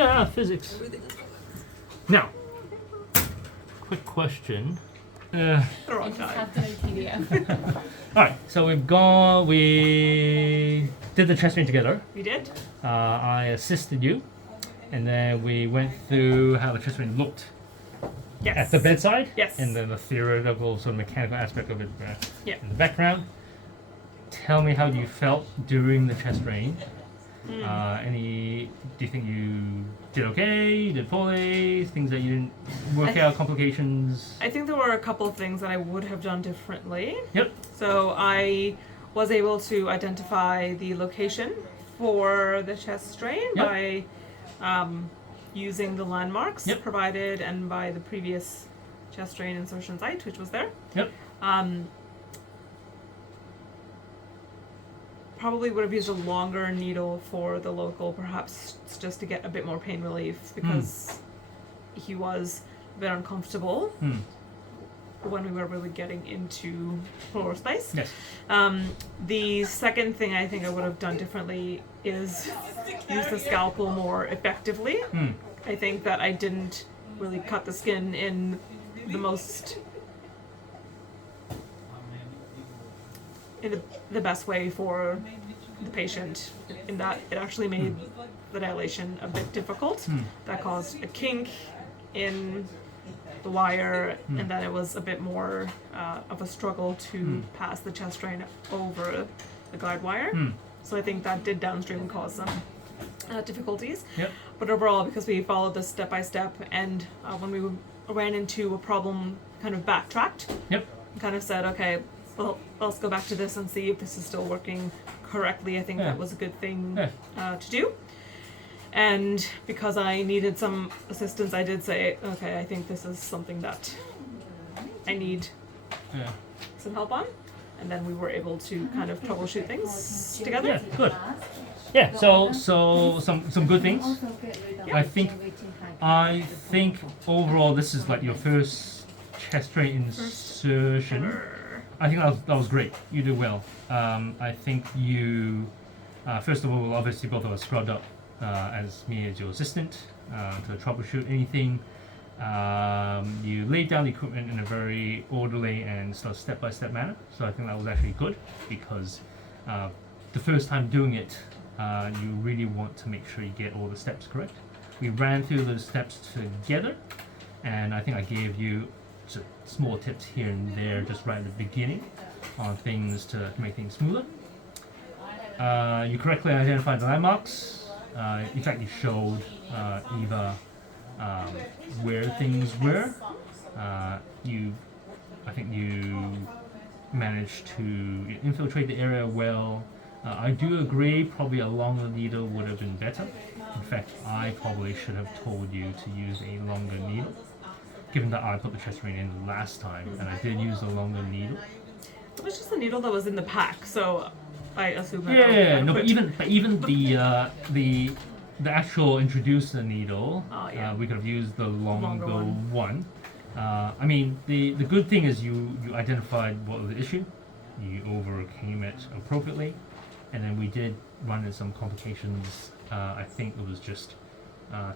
Yeah, physics. Now, quick question. The wrong Just guy. have to make PDF. All right, so we did the chest train together. We did? I assisted you, and then we went through how the chest train looked Yes. at the bedside. Yes. And then the theoretical sort of mechanical aspect of it Yeah. in the background. Tell me how you felt during the chest train. Do you think you did okay? You did poorly? Things that you didn't work out? Complications? I think there were a couple of things that I would have done differently. Yep. So I was able to identify the location for the chest strain Yep. by using the landmarks Yep. provided and by the previous chest strain insertion site, which was there. Yep. Probably would have used a longer needle for the local, perhaps just to get a bit more pain relief because he was a bit uncomfortable when we were really getting into floor space. Yes. The second thing I think I would have done differently is use the scalpel more effectively. I think that I didn't really cut the skin in the most the best way for the patient, in that it actually made the dilation a bit difficult. That caused a kink in the wire, and then it was a bit more of a struggle to pass the chest drain over the guide wire. So I think that did downstream cause some difficulties. Yep. But overall, because we followed this step by step, and when we ran into a problem, kind of backtracked. Yep. Kind of said, okay, well, let's go back to this and see if this is still working correctly. I think that was a good thing to do. And because I needed some assistance, I did say, okay, I think this is something that I need some help on. And then we were able to kind of troubleshoot things together. Yeah, good. Yeah, so some good things. I think overall this is like your first chest drain insertion. I think that was great. You did well. I think you, first of all, obviously both of us scrubbed up as me as your assistant to troubleshoot anything. You laid down the equipment in a very orderly and sort of step-by-step manner. So I think that was actually good because the first time doing it, you really want to make sure you get all the steps correct. We ran through those steps together, and I think I gave you small tips here and there just right at the beginning on things to make things smoother. You correctly identified the landmarks. In fact, you showed Eva where things were. I think you managed to infiltrate the area well. I do agree, probably a longer needle would have been better. In fact, I probably should have told you to use a longer needle, given that I put the chest drain in last time and I did use a longer needle. It was just the needle that was in the pack, so I assume that. Yeah, no, but even the actual introducer needle, we could have used the longer one. I mean, the good thing is you identified what was the issue, you overcame it appropriately, and then we did run into some complications. I think it was just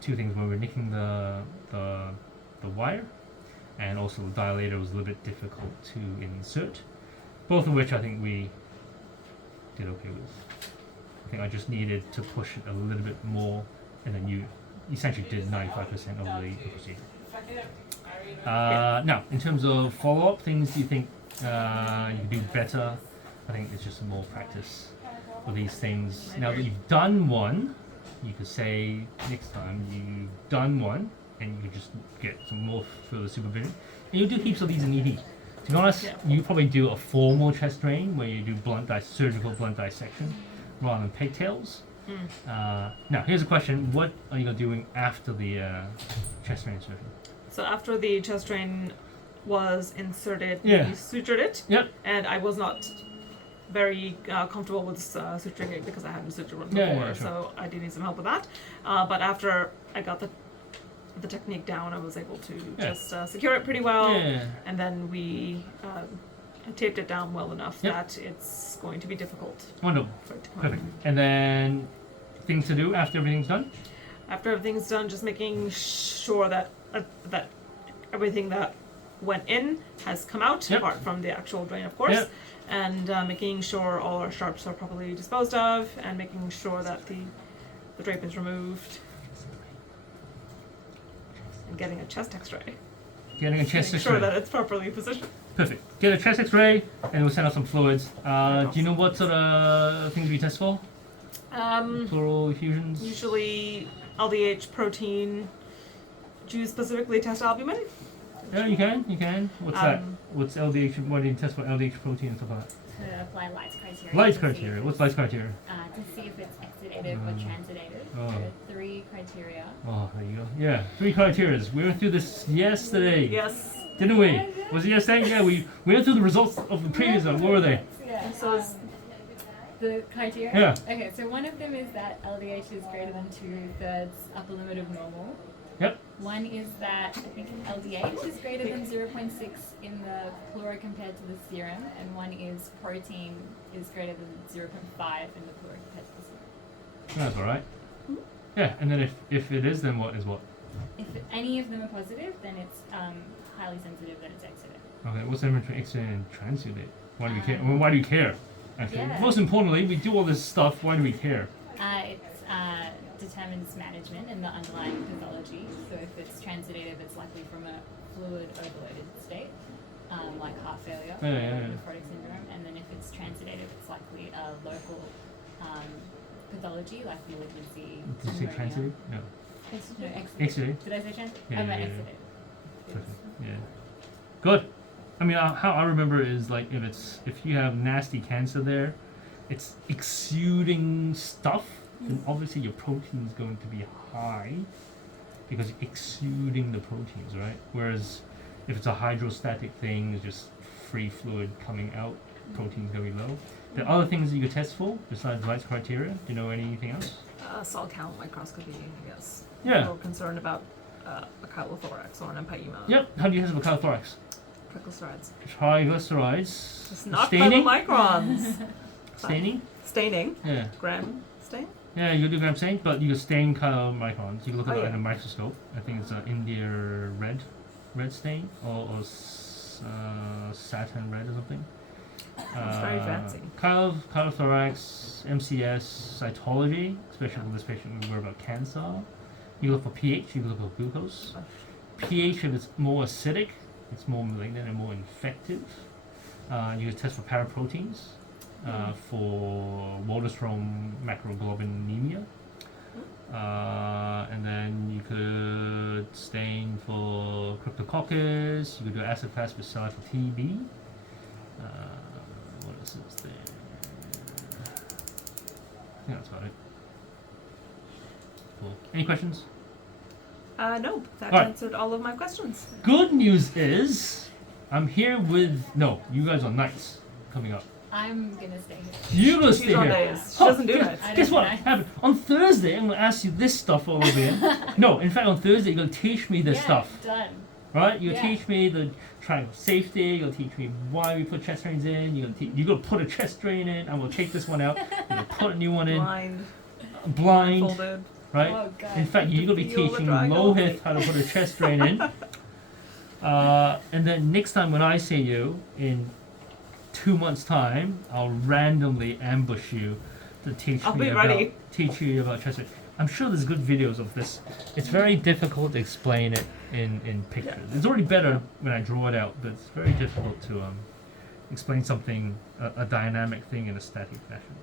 two things: when we were nicking the wire, and also the dilator was a little bit difficult to insert. Both of which I think we did okay with. I think I just needed to push it a little bit more, and then you essentially did 95% of the procedure. Now, in terms of follow-up, things do you think you can do better? I think it's just more practice with these things. Now that you've done one, you could say next time you've done one, and you could just get some more further supervision. And you do heaps of these in ED. To be honest, you probably do a formal chest drain where you do surgical blunt dissection rather than pigtails. Now, here's a question. What are you doing after the chest drain insertion? So after the chest drain was inserted, we sutured it. Yep. And I was not very comfortable with suturing it because I hadn't sutured one before, so I did need some help with that. But after I got the technique down, I was able to just secure it pretty well, and then we taped it down well enough that it's going to be difficult. Wonderful. For it to come Perfect. And then things to do after everything's done? after everything's done, just making sure that that everything that went in has come out, Yep. apart from the actual drain, of course. Yep. And making sure all our sharps are properly disposed of, and making sure that the drape is removed, and getting a chest X-ray. Getting a chest Making X-ray. sure that it's properly positioned. Perfect. Get a chest X-ray, and we'll send out some fluids. Do you know what sort of things we test for? Pleural effusions. Usually LDH protein. Do you specifically test albumin? Yeah, you can. You can. What's that? Um, What's LDH? What do you test for LDH protein and stuff like that? To apply Light's criteria. Lights to criteria. See, What's lights criteria? to see if it's exudative or transudative. Oh. There are 3 criteria. Oh, there you go. Yeah, 3 criterias. We went through this yesterday, Yes. didn't we? Was it yesterday? Yeah, we went through the results of the previous one. What were they? Yeah. So is- the criteria? Yeah. Okay, so one of them is that LDH is greater than 2/3 upper limit of normal. Yep. One is that I think LDH is greater than 0.6 in the pleura compared to the serum, and one is protein is greater than 0.5 in the pleura compared to the serum. That's all right. Yeah, and then if it is, then what is what? If any of them are positive, then it's highly sensitive that it's exudate. Okay, what's the difference between exudate and transudate? Why do we care? Well, why do you care? Actually, Yeah. most importantly, we do all this stuff. Why do we care? It determines management and the underlying pathology. So if it's transudative, it's likely from a fluid overloaded state, like heart failure Yeah, or yeah, yeah. nephrotic syndrome. And then if it's transudative, it's likely a local pathology like malignancy. Did you say pneumonia. transudate? No. No, exudate. Exudate. Did I say trans? Yeah, I meant yeah, yeah. exudate. Perfect. Yeah. Good. I mean, how I remember is like if you have nasty cancer there, it's exuding stuff, then obviously your protein is going to be high because you're exuding the proteins, right? Whereas if it's a hydrostatic thing, it's just free fluid coming out, protein's gonna be low. The other things that you could test for besides Light's criteria, do you know anything else? Cell count microscopy, I guess. Yeah. We're concerned about a chylothorax or an empyema. Yep. How do you test for chylothorax? Triglycerides. Triglycerides. It's not Staining. microns. Staining. Staining. Yeah. Gram stain. Yeah, you do gram stain, but you can stain chylomicrons. You can look at Oh, it yeah. in a microscope. I think it's an India red stain or Saturn red or something. It's very fancy. Chylothorax, MCS, cytology, especially for this patient we worry about cancer. You look for pH, you look for glucose. pH, if it's more acidic, it's more malignant and more infective. You can test for paraproteins, for Waldenstrom macroglobulinemia. And then you could stain for Cryptococcus, you could do acid fast bacilli for TB. What else is there? I think that's about it. Cool. Any questions? No, that Alright. answered all of my questions. Good news is, I'm here with. No, you guys are nights coming up. I'm gonna stay here. You're gonna She's stay on here. days. She doesn't do guess, nights. I Guess don't what do nights. happened? On Thursday, I'm gonna ask you this stuff all over again. No, in fact, on Thursday, you're gonna teach me this Yeah, stuff. Done. Right? You're gonna Yeah. teach me the triangle safety. You're gonna teach me why we put chest drains in. You're gonna put a chest drain in. I'm gonna take this one out. You're gonna put a new one in. Blind, Blind. folded. Right? Oh, God. In fact, you're gonna be Feel the teaching triangle. Mohit how to put a chest drain in. And then next time when I see you in 2 months' time, I'll randomly ambush you to teach I'll me be about ready. teach you about chest drain. I'm sure there's good videos of this. It's very difficult to explain it in pictures. It's already better when I draw it out, but it's very difficult to explain something a dynamic thing in a static fashion.